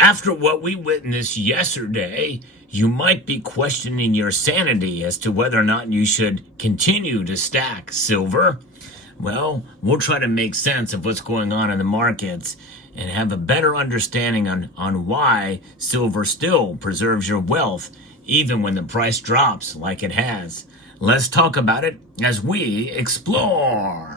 After what we witnessed yesterday, you might be questioning your sanity as to whether or not you should continue to stack silver. Well, we'll try to make sense of what's going on in the markets and have a better understanding on why silver still preserves your wealth even when the price drops like it has. Let's talk about it as we explore.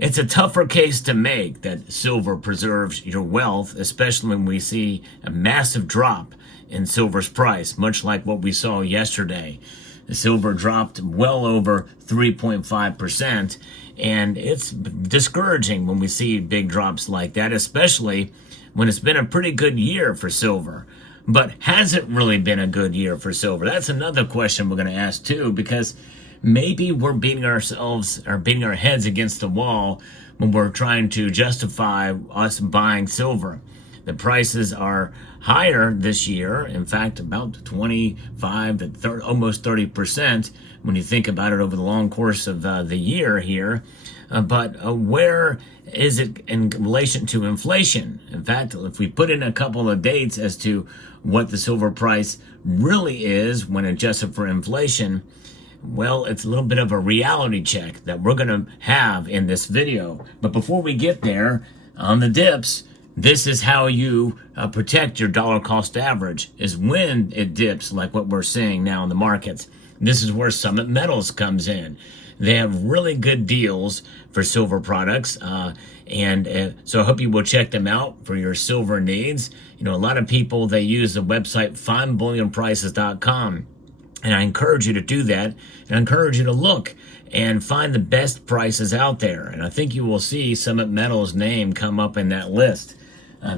It's a tougher case to make that silver preserves your wealth, especially when we see a massive drop in silver's price, much like what we saw yesterday. The silver dropped well over 3.5%, and it's discouraging when we see big drops like that, especially when it's been a pretty good year for silver. But has it really been a good year for silver? That's another question we're going to ask too, because maybe we're beating ourselves or beating our heads against the wall when we're trying to justify us buying silver. The prices are higher this year, in fact, about 25 to 30, almost 30% when you think about it over the long course of the year here. But where is it in relation to inflation? In fact, if we put in a couple of dates as to what the silver price really is when adjusted for inflation, well, it's a little bit of a reality check that we're going to have in this video. But before we get there, on the dips, this is how you protect your dollar cost average, is when it dips like what we're seeing now in the markets. This is where Summit Metals comes in. They have really good deals for silver products, so I hope you will check them out for your silver needs. You know, a lot of people, they use the website findbullionprices.com. And I encourage you to do that, and I encourage you to look and find the best prices out there. And I think you will see Summit Metals' name come up in that list.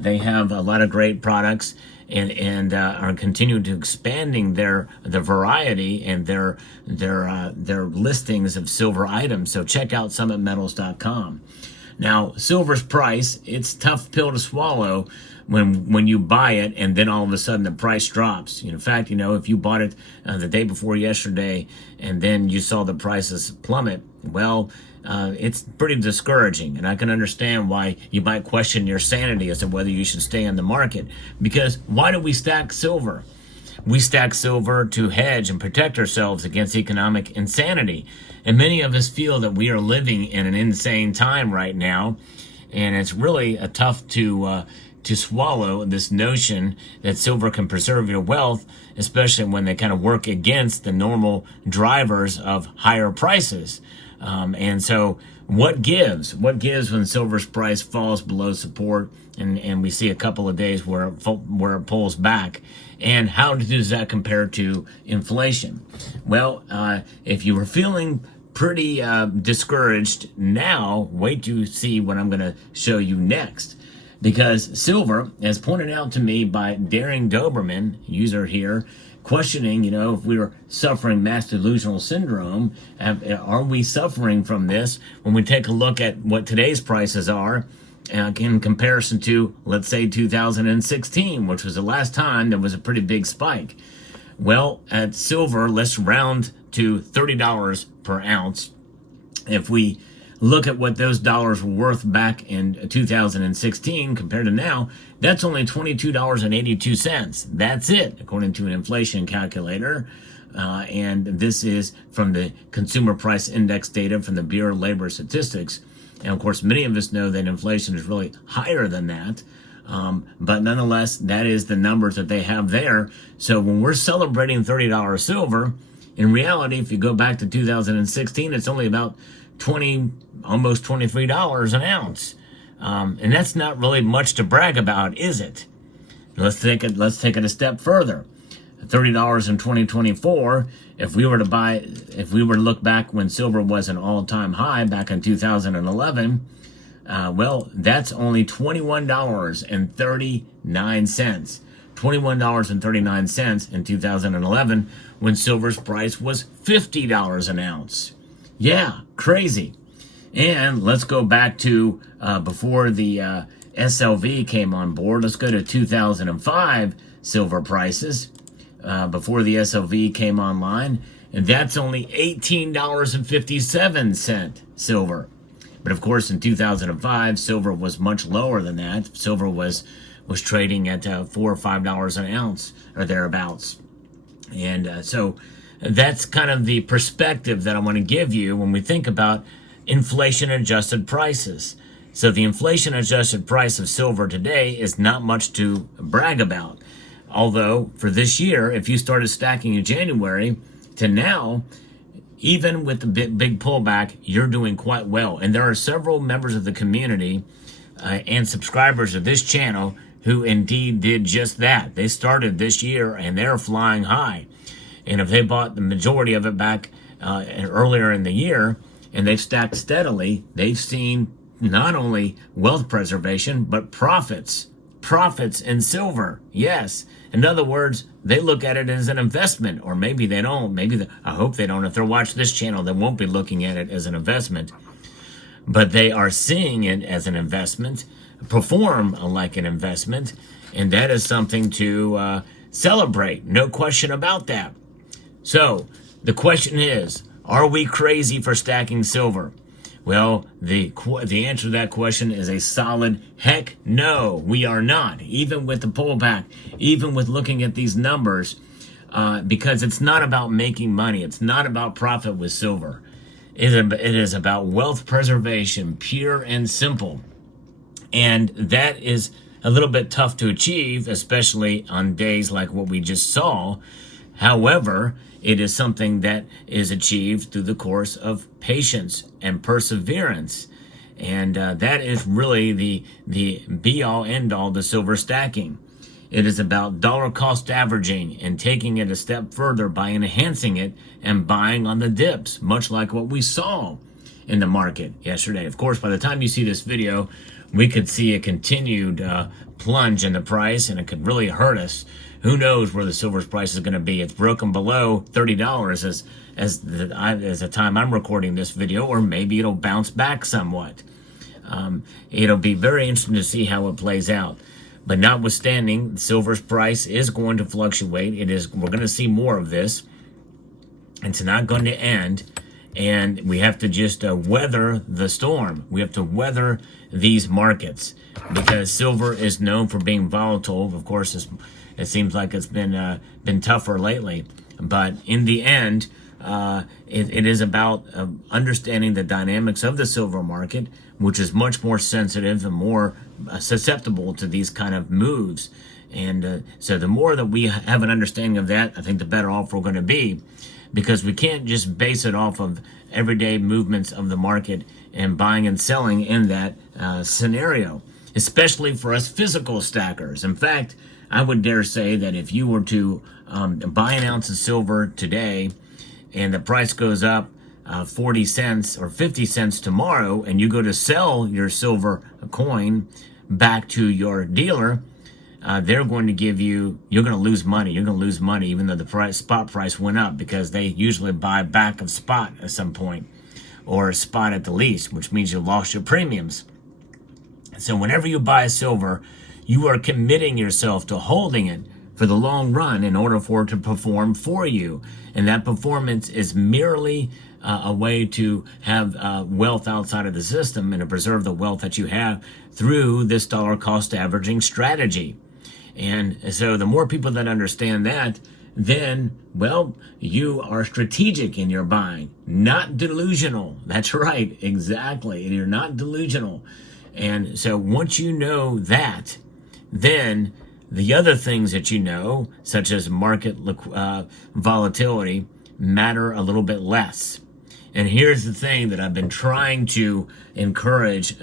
They have a lot of great products and are continuing to expanding the variety and their listings of silver items. So check out summitmetals.com. Now, silver's price, it's a tough pill to swallow when you buy it and then all of a sudden the price drops. In fact, if you bought it the day before yesterday and then you saw the prices plummet, well, it's pretty discouraging. And I can understand why you might question your sanity as to whether you should stay in the market. Because why do we stack silver? We stack silver to hedge and protect ourselves against economic insanity. And many of us feel that we are living in an insane time right now. And it's really tough to swallow this notion that silver can preserve your wealth, especially when they kind of work against the normal drivers of higher prices. And so what gives? What gives when silver's price falls below support and we see a couple of days where it pulls back? And how does that compare to inflation? Well, if you were feeling pretty discouraged now, wait to see what I'm going to show you next. Because silver, as pointed out to me by Daring Doberman, user here, questioning, if we were suffering mass delusional syndrome, are we suffering from this when we take a look at what today's prices are in comparison to, let's say, 2016, which was the last time there was a pretty big spike. Well, at silver, let's round to $30 per ounce. If we look at what those dollars were worth back in 2016 compared to now, that's only $22.82. That's it, according to an inflation calculator. And this is from the Consumer Price Index data from the Bureau of Labor Statistics. And of course, many of us know that inflation is really higher than that. But nonetheless, that is the numbers that they have there. So when we're celebrating $30 silver, in reality, if you go back to 2016, it's only about almost $23 an ounce. And that's not really much to brag about, is it? Let's take it a step further. $30 in 2024, if we were to look back when silver was an all-time high back in 2011, well, that's only $21.39. $21.39 in 2011 when silver's price was $50 an ounce. Yeah, crazy. And let's go back to before the SLV came on board. Let's go to 2005 silver prices before the SLV came online. And that's only $18.57 silver. But of course, in 2005, silver was much lower than that. Silver was trading at $4 or $5 an ounce or thereabouts. And so that's kind of the perspective that I want to give you when we think about inflation adjusted prices. So the inflation adjusted price of silver today is not much to brag about. Although for this year, if you started stacking in January to now, even with the big pullback, you're doing quite well. And there are several members of the community and subscribers of this channel who indeed did just that. They started this year and they're flying high. And if they bought the majority of it back earlier in the year and they've stacked steadily, they've seen not only wealth preservation, but profits in silver. Yes. In other words, they look at it as an investment, or maybe they don't. I hope they don't. If they're watching this channel, they won't be looking at it as an investment, but they are seeing it as an investment, perform like an investment. And that is something to celebrate. No question about that. So the question is, are we crazy for stacking silver? Well, the answer to that question is a solid heck no, we are not. Even with the pullback, even with looking at these numbers, because it's not about making money. It's not about profit with silver. It is about wealth preservation, pure and simple. And that is a little bit tough to achieve, especially on days like what we just saw. However, it is something that is achieved through the course of patience and perseverance. And that is really the be-all, end-all to silver stacking. It is about dollar cost averaging and taking it a step further by enhancing it and buying on the dips, much like what we saw in the market yesterday. Of course, by the time you see this video, we could see a continued plunge in the price, and it could really hurt us. Who knows where the silver's price is going to be? It's broken below $30 as the time I'm recording this video, or maybe it'll bounce back somewhat. It'll be very interesting to see how it plays out. But notwithstanding, silver's price is going to fluctuate. We're going to see more of this. It's not going to end. And we have to just weather the storm. We have to weather these markets, because silver is known for being volatile. Of course, it seems like it's been tougher lately. But in the end, it is about understanding the dynamics of the silver market, which is much more sensitive and more susceptible to these kind of moves. And so the more that we have an understanding of that, I think the better off we're going to be, because we can't just base it off of everyday movements of the market and buying and selling in that scenario, especially for us physical stackers. In fact, I would dare say that if you were to buy an ounce of silver today and the price goes up 40 cents or 50 cents tomorrow, and you go to sell your silver coin back to your dealer, they're going to give you're going to lose money. You're going to lose money even though the spot price went up, because they usually buy back of spot at some point, or spot at the least, which means you lost your premiums. So whenever you buy silver, you are committing yourself to holding it for the long run in order for it to perform for you. And that performance is merely a way to have wealth outside of the system and to preserve the wealth that you have through this dollar cost averaging strategy. And so the more people that understand that, then, well, you are strategic in your buying, not delusional. That's right, exactly. You're not delusional. And so once you know that, then the other things that you know, such as market volatility, matter a little bit less. And here's the thing that I've been trying to encourage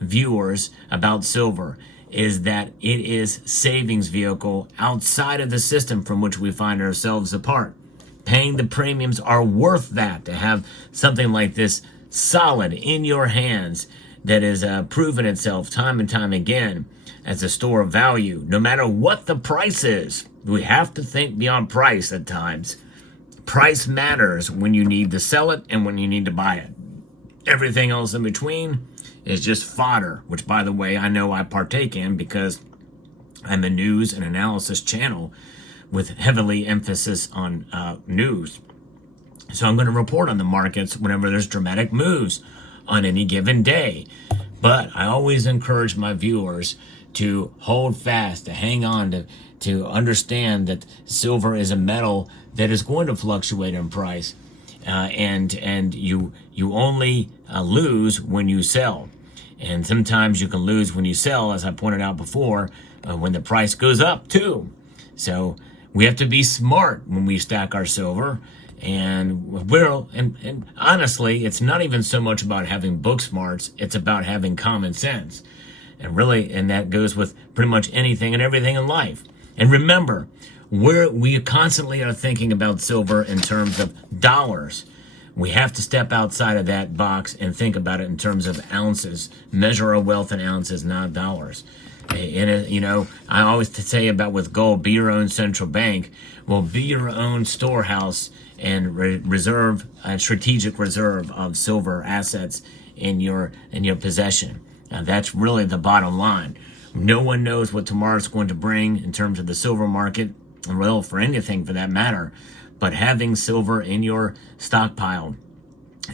viewers about silver, is that it is savings vehicle outside of the system from which we find ourselves apart. Paying the premiums are worth that, to have something like this solid in your hands that has proven itself time and time again as a store of value, no matter what the price is. We have to think beyond price at times. Price matters when you need to sell it and when you need to buy it. Everything else in between is just fodder, which, by the way, I know I partake in because I'm a news and analysis channel with heavily emphasis on news. So I'm going to report on the markets whenever there's dramatic moves. on any given day. But I always encourage my viewers to hold fast, to hang on, to understand that silver is a metal that is going to fluctuate in price, and you only lose when you sell. And sometimes you can lose when you sell, as I pointed out before, when the price goes up too. So we have to be smart when we stack our silver. And honestly, it's not even so much about having book smarts, it's about having common sense. And that goes with pretty much anything and everything in life. And remember, we constantly are thinking about silver in terms of dollars. We have to step outside of that box and think about it in terms of ounces. Measure our wealth in ounces, not dollars. And I always say about with gold, be your own central bank. Well, be your own storehouse and reserve a strategic reserve of silver assets in your possession. Now, that's really the bottom line. No one knows what tomorrow's going to bring in terms of the silver market, and well, for anything for that matter. But having silver in your stockpile,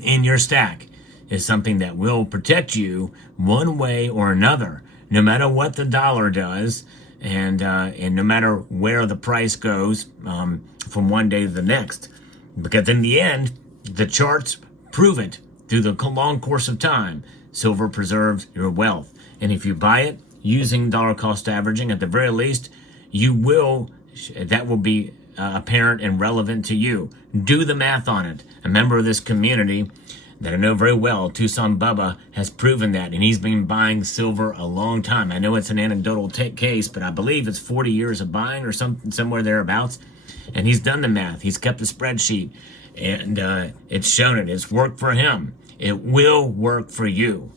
in your stack, is something that will protect you one way or another, no matter what the dollar does, and no matter where the price goes from one day to the next. Because in the end, the charts prove it through the long course of time. Silver preserves your wealth. And if you buy it using dollar cost averaging, at the very least, that will be apparent and relevant to you. Do the math on it. A member of this community that I know very well, Tucson Bubba, has proven that, and he's been buying silver a long time. I know it's an anecdotal case, but I believe it's 40 years of buying or somewhere thereabouts. And he's done the math. He's kept a spreadsheet, and it's shown it. It's worked for him. It will work for you.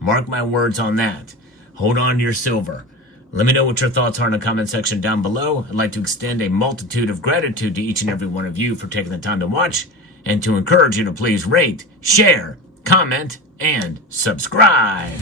Mark my words on that. Hold on to your silver. Let me know what your thoughts are in the comment section down below. I'd like to extend a multitude of gratitude to each and every one of you for taking the time to watch, and to encourage you to please rate, share, comment, and subscribe.